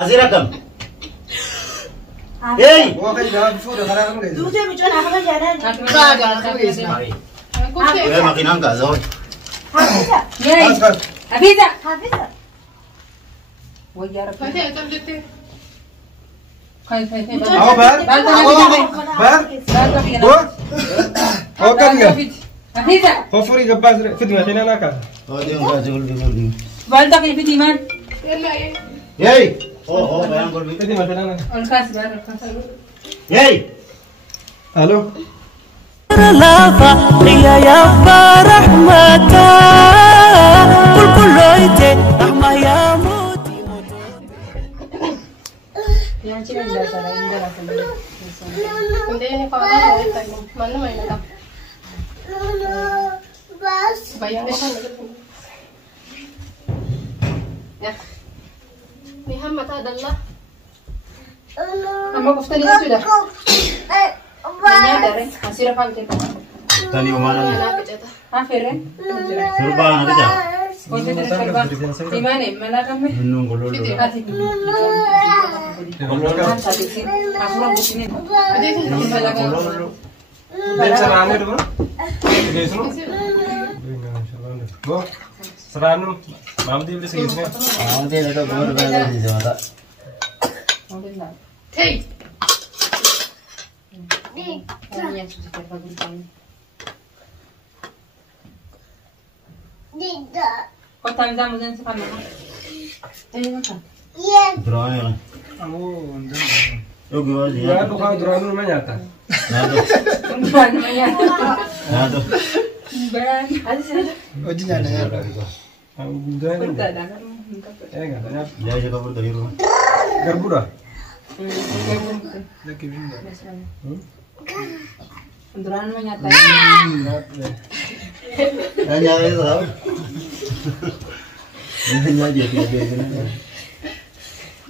أزيرا كم؟ إيه؟ دوزي مجون أحمد جانان. إيه ما كنا نكذا زود. حافظة. حفيظة. حافظة. ويا رب. فتاة كم جبتي؟ خايف. أو بار أو كذا حفيظة. خفوري جباز فدنا حين أنا كذا Oh dia enggak jual beli. بالدك في ديمان. يلا يا Yey. Oh bayang gol beli. فدنا حين أنا الكاس بار الكاس. Yey. ألو لافا يا يابا رحمتا كل كلويتي رحمة يا موتي يا شيخ لا ترى إنجلا سلام. عندي فاضي mana main apa? Bayangin kan ya. Muhammad adalah Amma kuftani sudah. Nanya dari hasil apa kita? Tani mana ni? Akhirnya. Serba nak kerja. Kau sudah serba. Di mana? Mana kamu? Nung golol. Hati. Kan tadi sih. Aku orang di sini. Dia serana tu bro. Dia semua. Go. Serana. Mama dia beli segini. Mama dia ada gol bayar di sana. Hey. Kau tahu jamu jenis apa mana? Macam. Drone. Kamu. Yo gua Ya, dia. bukan drone rumah nyata. Nado. Bukan namanya. Nado. Bukan. Ada sih. Oh, jangan ya. Kamu drone. Tidak ada kan? Enggak tanya. Dia aja kabur dari rumah. Garbura. Drone menyata. Hanya itu tahu. Hanya aja dia.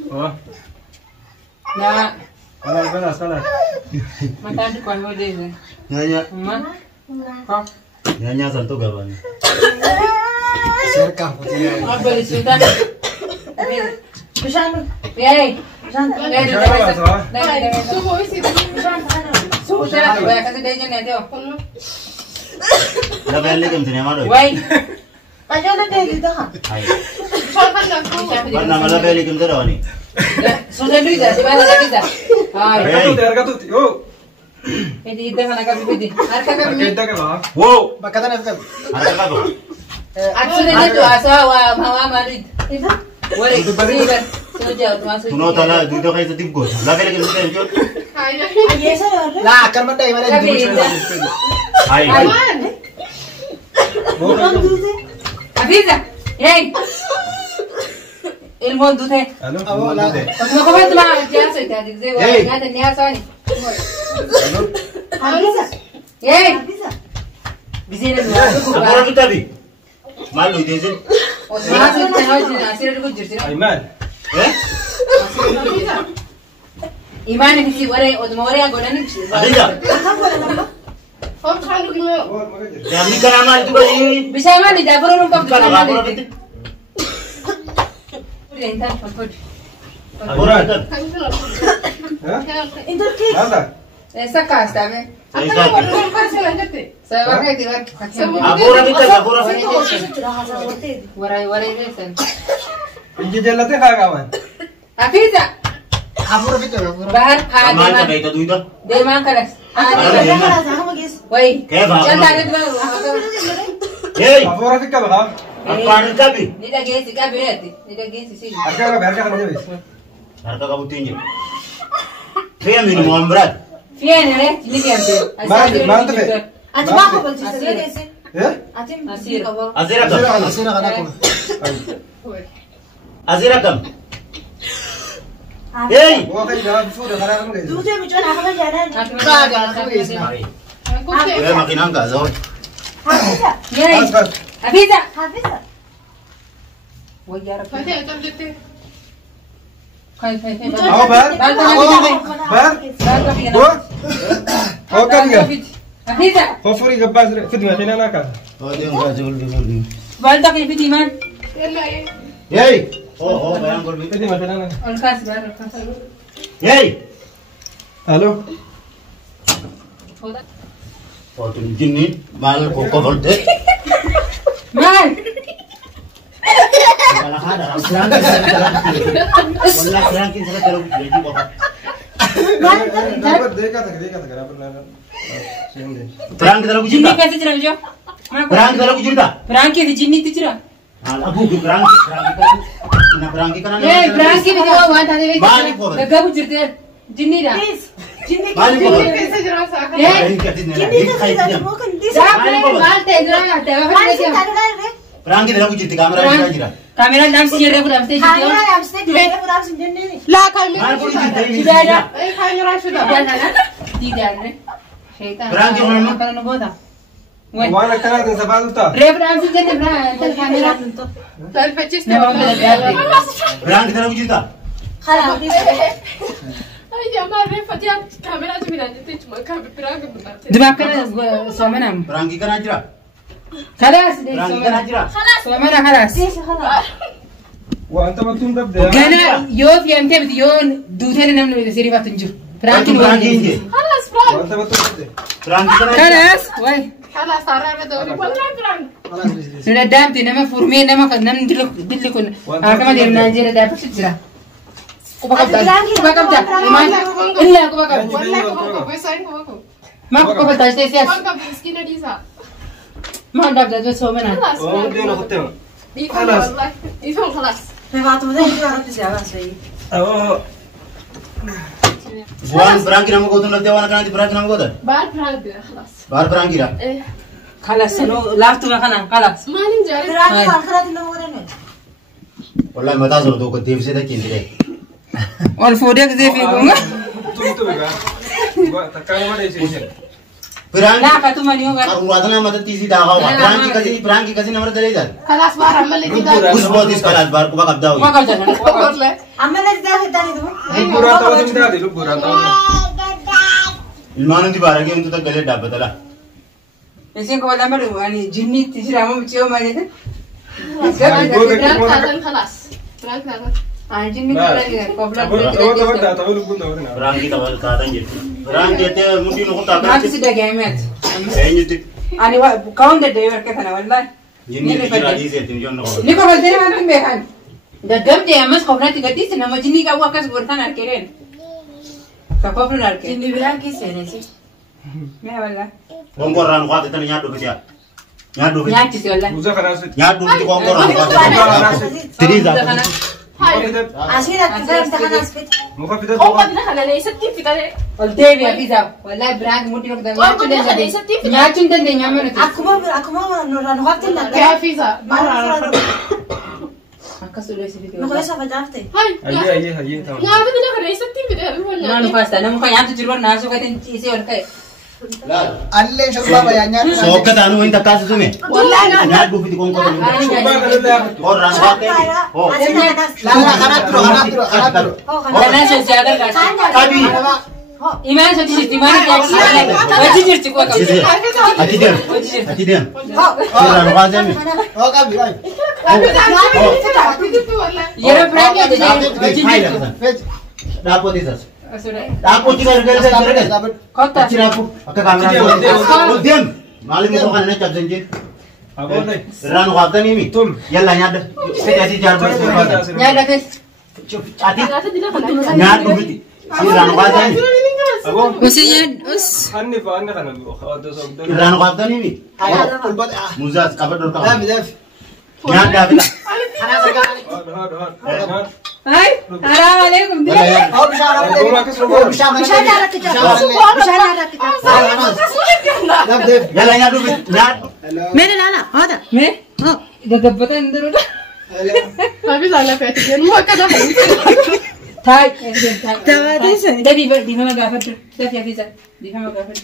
Oh. Nah, Salah. mata di kawan dia. Hanya. Mana? Kau. Hanya satu gawan. Serkah. Apa di sudah? Bishan. Yey. Bishan. Subuh isi Sudah, saya kasih dia je nanti. Dah balik ke sini mana? Wei. Aja nak deh dah. Hai. Soalkan aku Mana malah balik ke sana ni? Sudah dulu dah, sebab lagi dah. Hai. Harga tu. Oh. Ini dah mana kami pilih. Harga kami. Kita ke bawah. Wow. Bakatan apa? Ada apa? Sudah itu asa wa Madrid. Itu. Wei. Sudah. Sudah masuk. Tuno tala dito kayo sa tibgo. Dah balik ke sini jo. Ayah. Aja saya. Lah, akan mandai mana Kami. Hai. Bukan dozi. Hafiza. Yey. Ilmu tu teh. Halo. Mau kau betul mah dia sudah di sini. Wah, ada ni asal ni. Hafiza. Yey. Hafiza. Di sini dulu. Apa kita bi? Malu di sini. Oh, masuk ke hoji asir dulu jadi. Aiman. Eh? Iman ni si wara, oh, mau wara yang goda ni. Ada. Om sandu gimana? Jangan ni kana mal juga ni. Bisa mana di dapur orang kau Kana mana lapor di. itu. Rentan pakod. Laporan. Hah? Inter kek. Mana? Sakas tabe. Aku nak buat pasal lanjut. Saya pakai di luar. Laporan kita, laporan Itu kita. orang sudah hasil worte. Wara ini sen. Inji jalatnya kagawan. Hafiza. Apura kita. Bahar Aman ka ada. dito duida. Deman kalas. Ada. Ada kalau saya mau guys. Woi. Kaya ba? Jangan ada dua. Hey, Apura kita bah. apa ka bi? Ni dah gesi kabirati. Ni dah gesi sih. Harga kan aja bis. Harta ka butinyo. Kaya minimum berat. Fian ni, ni dia ambil. Mantap, eh? Ati mau kau beli sih guys. Ya? Ati Asir. Azira kam. Asira kan aku. Azira kam. Hey. Gua kan jangan sudah karang guys. Dozi mujun Ahmad jaanan. Hai. Aku Kaya makin angka zon. Hafiza. Yey. Hafiza. Hafiza. Waya rab. Fatah kam jebti? Khaif. Aw bar. Bar. Gua. Oh kan ya. Hafiza. Khofuri jabaz fidna hina naka. Oh dia enggak jual beli. Baldak ni piti man. Yalla ya. Hey. Oh, bayang gol bit. Pwede matala na. Olkas bar olkas. Hey. Halo? Oh, tu jinni mal ko ko bolte. Man. Wala ka da. Wala kerangkin sa terus jadi ko. Dapat dekha tak beraber na. Sende. Perang kita lagu Jinni cinta. कैसे चला जो? Perang kita lagu cinta. Perang के जिन्नी तिचरा. Abu perang ina perang kita na. ए perang के video one था दे. Balik ko. लगा बुझते जिन्नी रा. Please. Jinni Balik ko. कैसे जरा सा ए Jinni ka bukan this. जापरे माल ते जरा ते Mana sih tadi kan? Perang kita lagu cinta kamera kita jira. kamera नाम से ये पूरा हमसे Kamera जियो. yang stay dia pura sih Jinni ni. لا كاميرا Mal ko cinta ini. Sudah ada. اي كاميرا شو ده Sudah ada. Tidak ada. Syaitan. Perang ke mana? Kalau boda. Wait. Wala ka natin sa baluta. Referensi jadi berapa? Kamera. لا الفتش Nama ده kita Perang kita lagu cinta. Kalau this. اي جماعه ريفتي كاميرا جميله جدا ما كان براغ بنات Dimakan suami nam. Perang kita na jira. Kalas deh Perang suami kita na nam. jira. Suami nam kalas. This kalau. Wa anta matundab de. Karena yo fiam tebet yo dutene nam nu seri fatunju. Frankin Perang ini. خلاص Wa براغ anta matundab de. Perang kita na jira. Kalas, woi. خلاص صار دوري والله براغ Sudah damti nama furmi nama kan nam dillu kun. Akama dia Nigeria dapat sejira. Kubakam dah. Kubakam dah. Iman. Illa kubakam. والله كوكو بيساين كوكو Ma kubakam dah sih sih. كوكو مسكينه دي سا Ma dah dah suami nam. خلاص Oh, di na hotel. يفهم والله يفهم خلاص Memang tu dah itu orang tu siapa sih? Oh. Buan perang kita mau kau tunjuk dewan kan di perang kita mau kau. بعد براغ ده خلاص Bar perang kita. ايه Kalas seno laftu makanan kalas. ما نجاري Terakhir kalau tu nombor ni. Wallahi mata suruh tu kau dev se dah kini. Wal fodek zai fi gonga. Tuntu ga. Wa takkan ma dai sai. Perang. La ka tuma ni hoga. Aku ada nama tisi dah kau. Perang kita kasi nama tadi dah. خلاص ما رمل لي كده Us buat is kalas bar kau bakal tahu. Kubakam dah. والله Amma dah dah kita ni tu. Pura tahu din dali lu pura tahu. Ilman di barang yang tu tak galet dah betul lah. Mesin ko wala malu ani jinni tisira mo ciyo mali. براغ هذا خلاص براغ هذا Ah jinni ko lagi kobla. Tahu lu pun tahu na. Perang kita bakal kata jadi. Perang kita mungkin aku tak Ma akan. kisi da gamet. Ini tu. Ani wa kaun da driver ka thana wallahi. Ini kita lagi sih tim jono. Ni ko bal dere man be kan. Da gam de amas kobra ti gati sina mo jinni ka wa kas gortan ar keren. Ka kobra ar keren. Jinni bilang kisah ni sih. Me wala. Kongkoran kau tu tanya nyatu besia. Nyatu besia. Nyati si wala. Uza kana sit. Nyatu besia kongkoran kau tu. Tiri dah. هاي Asli dah kita kita kan aspek. Mukha pida هو بدنا خلينا يستي في كده Ol devi abiza. Wallahi brand muti ko da nyatu da jadi. Nyatu da de nyamano ti. Aku mau nuran hotel nak. كيف فيزا مرة Akasulo si video. Nukoy sa pajafte. هاي Aye tahu. لا بدنا خلينا يستي في كده Nanu pasta namu ko nyatu jirwan naso ka tin isi ol kai. Alle shurba ya nyat. So kita anu ini tak tahu tu me. والله انا Nyatu besia kongkoran. Shurba kana da. Orang kau oh. Asli nak. La kanatro. Kana so jagar ka. Kadi. Iman so ti iman ya ki. Wajib jirti ko ka. Hati dia. Hati dia. Orang kau jadi. Oh kabi ay. Yera brand ya de wajib jirti. Fetch. Dapat itu. Asura. Dapat juga regel regel. Dapat. Kota. Kacir aku. Aku kamera. Oh diam. Malam itu kan nak cap janji. Abo dai. Ran waktu ni mi. Tum. Yalla nyada. Saya jadi jar bersama. Ya da tes. Ati. Nyada begitu. Si ran waktu ni. Abo. Usinya us. Anni fa anni kana lu. Khawda so abdul. Ran waktu ni mi. Ulbat. Muzaz kabar dor Daf kabar. daf. Nyada bila. Hot. Hai. Haram alaikum. Oh bishara. Goma kas ro. Bishana ada kita. Bishana ada kita. Daf daf. Yalla nyada begitu. Nyada. Mana nana? Ada. Me? Oh. Gagabatan dulu dah. ما بيزعل لا فاتي مو كده Thai. Tawadis. Da di mama gafat. Da fi afiza. Di mama gafat.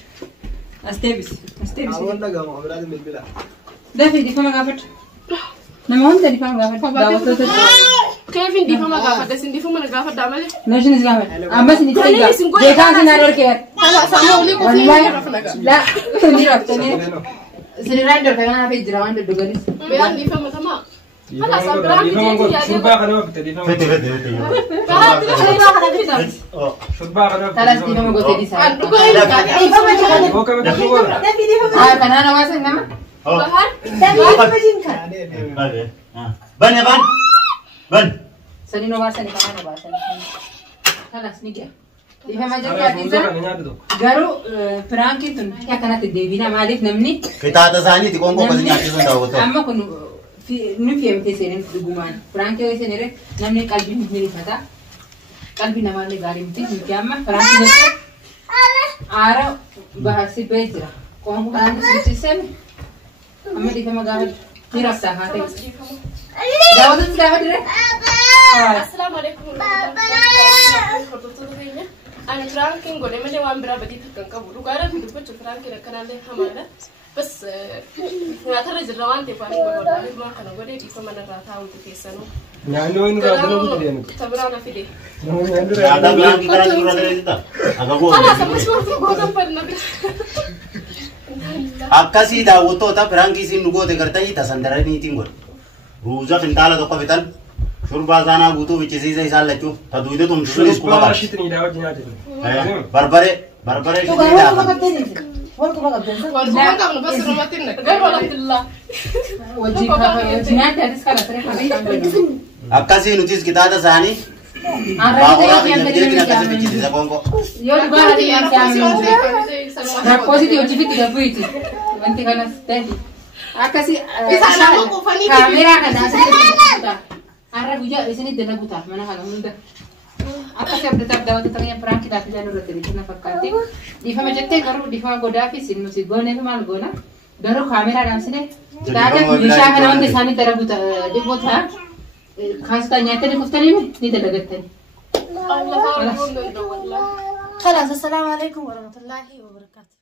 Astebis. Astebis. Awon daga mo abrad mil bila. Da fi di mama gafat. Nama hon da di mama gafat. Da wato to. كيف ندي فما قافة بس ندي فما قافة دامله Nashin is gafat. Ambas ni tiga. De kan sin aror ke. خلاص أنا أقول لكم في Wallahi. La. Ni rafta ni. Sini randor kan na fi jirawan da dogalis. بيان دي فما تمام خلاص أبراهيم شربا خلنا وقت ديفهم فتي شربا خلنا وقت خلاص دي ما قلت لي ساعه هو كمان تقول كان انا واسع انما بهار بن يا بن سنين واسع كمان واسع خلاص نيجي دي ما جت قالوا فرانكي تن يا كانت الديبينا مالك نمني كتاتا ثاني تكون كو كزني اكيد داوتو اما كن في نفي امتى سيرين دغمان فرانكي سينره نمني قلبي مدري فتا قلبي نمالي غاري متي كيما فرانكي نت ارا بحسي بيترا كون كان سيسم اما دي كما قال يرفتا هاتي داوت داوت السلام عليكم أنا فرانكين قولي ملي وان برا بدي تكن كابو لقارا في دبوش فرانكين كنا له حمانا بس ناترى جروان تفاني والله ما كنا قولي دي فما نراتا وتفيسانو نانو إنه رادنا بتدينك تبرانا في دي ada bilang kita lagi berada di situ agak gua أنا سمعت ما بقول برنا akkasi daawwatoo ta firankii siin dhugoote gartanii tasandaranii tingol ruuza fintaala tokko fitan shurbaa zaanaa guutuu bichisiisa isaan lachuu ta duwide tumshuunis kuba شربا qaba شتني داوت جناتي barbare shitanii daakan بس روماتين غير ولا بالله وجهك جنات هذه كلا سريع akkasii nutis kitaata isaanii baaburaa keenya biyya akkasii bichisiisa konko يو دبارة دي أنت عامل ركوزي دي وجبت دي بويتي وأنت كنا ستادي أكاسي كاميرا كنا أسير أنا بوجا إسني دنا بوتا mana kalau muda أكاسي أبدا تبدأ وتتريا perang kita tidak nurut dari kita fakati di fama jette garu di fama goda fisin musik gone itu mal gona garu kamera dan sini tak ada bisa kan orang di sana tidak buta di buta khas tanya tadi kuftani ni tidak dekat الله والله خلاص السلام عليكم ورحمة الله وبركاته